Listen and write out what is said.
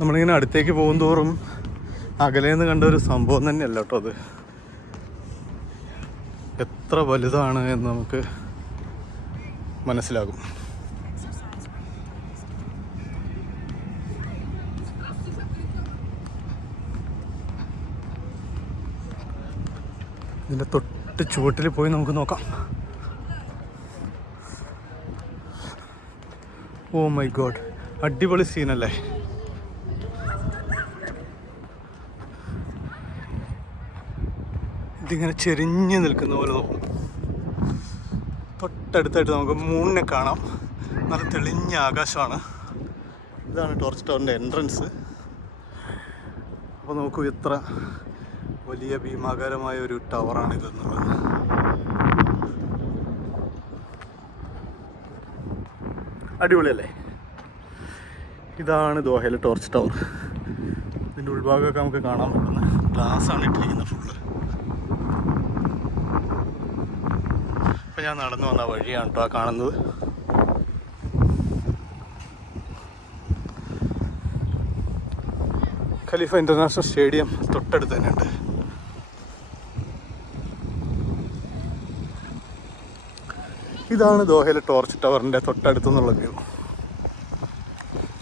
നമ്മളിങ്ങനെ അടുത്തേക്ക് പോകും തോറും അകലേന്ന് കണ്ട ഒരു സംഭവം തന്നെയല്ല കേട്ടോ അത്. എത്ര വലുതാണ് എന്ന് നമുക്ക് മനസ്സിലാകും. ഇതിന്റെ തൊട്ട് ചുവട്ടിൽ പോയി നമുക്ക് നോക്കാം. ഓ മൈ ഗോഡ് അടിപൊളി സീനല്ലേ ഇതിങ്ങനെ ചെരിഞ്ഞ് നിൽക്കുന്ന പോലെ തോന്നും. തൊട്ടടുത്തായിട്ട് നമുക്ക് മൂണിനെ കാണാം. നല്ല തെളിഞ്ഞ ആകാശമാണ്. ഇതാണ് ടോർച്ച് ടവറിന്റെ എൻട്രൻസ്. അപ്പോൾ നോക്കൂ എത്ര വലിയ ഭീമാകാരമായ ഒരു ടവറാണ് ഇതെന്നുള്ളത് അടിപൊളിയല്ലേ? ഇതാണ് ദോഹയിലെ ടോർച്ച് ടവർ. ഇതിന്റെ ഉൾഭാഗമൊക്കെ നമുക്ക് കാണാൻ പറ്റുന്ന ഗ്ലാസ് ആണ് ഇട്ടിരിക്കുന്നത് ഫുള്ള് ഇപ്പം ഞാൻ നടന്നു വന്ന വഴിയാണ് കേട്ടോ കാണുന്നത്. ഖലീഫ ഇന്റർനാഷണൽ സ്റ്റേഡിയം തൊട്ടടുത്ത് തന്നെയുണ്ട്. ഇതാണ് ദോഹയിലെ ടോർച്ച് ടവറിന്റെ തൊട്ടടുത്തുനിന്നുള്ള വ്യൂ.